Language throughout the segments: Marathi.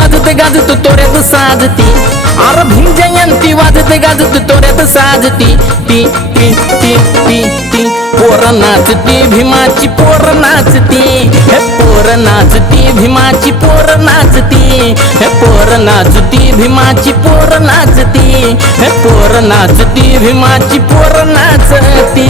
वाजत गाजत तोऱ्यात साजती, अरे भीम जयंती वाजत गाजत तोऱ्यात साजती, ती ती ती ती ती पोर नाचती भीमाची पोर नाचती, हे पोर नाचती भीमाची पोर नाचती, हे पोर नाचती भीमाची पोर नाचती, हे पोर नाचती भीमाची पोर नाचती.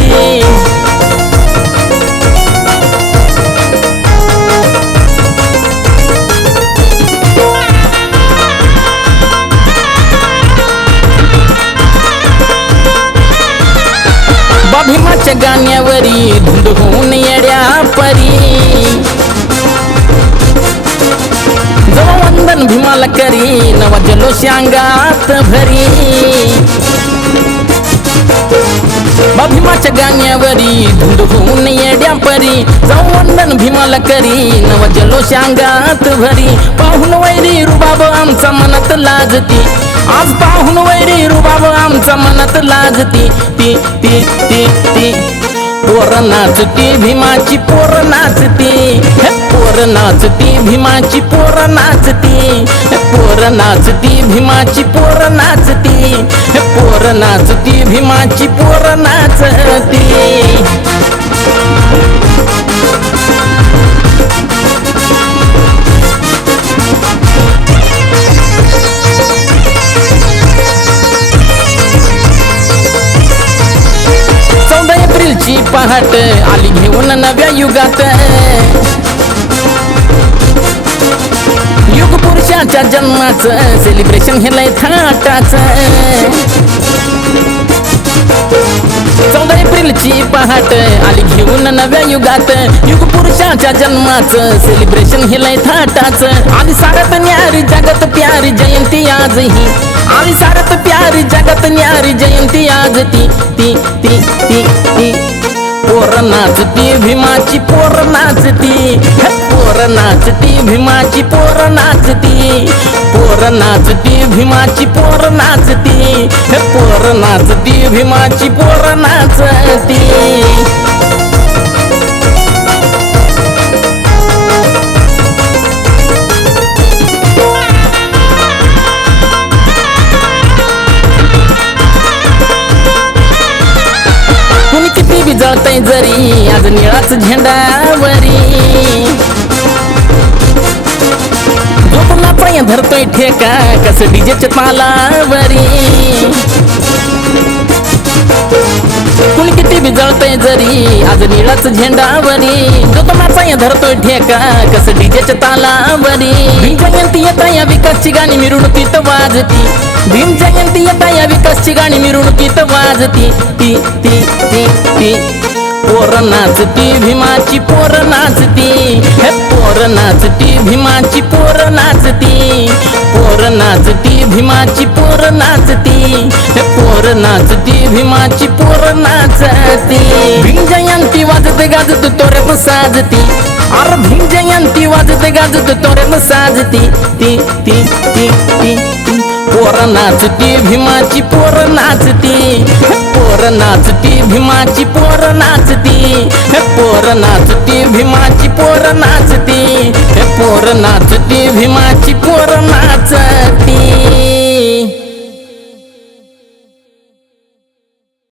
भीमाच्या गाण्यावरी धुंद होऊन येड्या परी, जवा वंदन भीमाला करी नवा जल्लोष अंगात भरी. भीमाच्या गाण्यावरी धुंद होऊन येड्या परी, जवा वंदन भीमाला करी नवा जल्लोष अंगात भरी. पाहून वैरी रुबाब आमचा मनात लाजती, आज पाहून वैरी रुबाब आमचा मनात लाजती, ती ती ती ती पोर नाचती भीमाची पोर नाचती, हे पोर नाचती भीमाची पोर नाचती, हे पोर नाचती भीमाची पोर नाचती, हे पोर नाचती भीमाची पोर नाचती. एप्रिलची पहाट आली घेऊन नव्या युगात, युग पुरुषाच्या जन्माचं सेलिब्रेशन हे लय थाटाचं. 14 एप्रिलची पहाट आली घेऊन नव्या युगात, युग पुरुषाच्या जन्माचं सेलिब्रेशन हे लय थाटाचं. आली सारत न्यारी जगत प्यारी जयंती आजही, आली सारत प्यारी जगत न्यारी जयंती आज ती ती ती ती ती पोर नाचती भीमाची पोर नाचती, हे पोर नाचती भीमाची पोर नाचती, पोर नाचती भीमाची पोर नाचती, हे पोर नाचती भीमाची पोर नाचती. जळतय जरी आज निळाच झेंडावरी, झोपला धरतोय ठेका कस डीजेच्या तालावरी. कुणी किती बी जळतय जरी आज निळाच झेंडावरी, झोपला धरतोय ठेका कस डीजेच्या तालावरी. भीम जयंती येता या विकासची गाणी मिरवणुकीत वाजती, भीम जयंती येता या विकासची गाणी मिरवणुकीत वाजती, ती ती ती ती पोर नाचती भीमाची पोर नाचती, हे पोर नाचती भीमाची पोर नाचती, पोर नाचती भीमाची पोर नाचती, हे पोर नाचती भीमाची पोर नाचती. भीम जयंती वाजत गाजत तोऱ्यात साजती, अरे भीम जयंती वाजत गाजत तोऱ्यात साजती, ती ती ती ती पोर नाचती भीमाची पोर नाचती, पोर नाचती भीमाची पोर नाचती, हे पोर नाचती भीमाची पोर नाचती, हे पोर नाचती भीमाची पोर नाचती.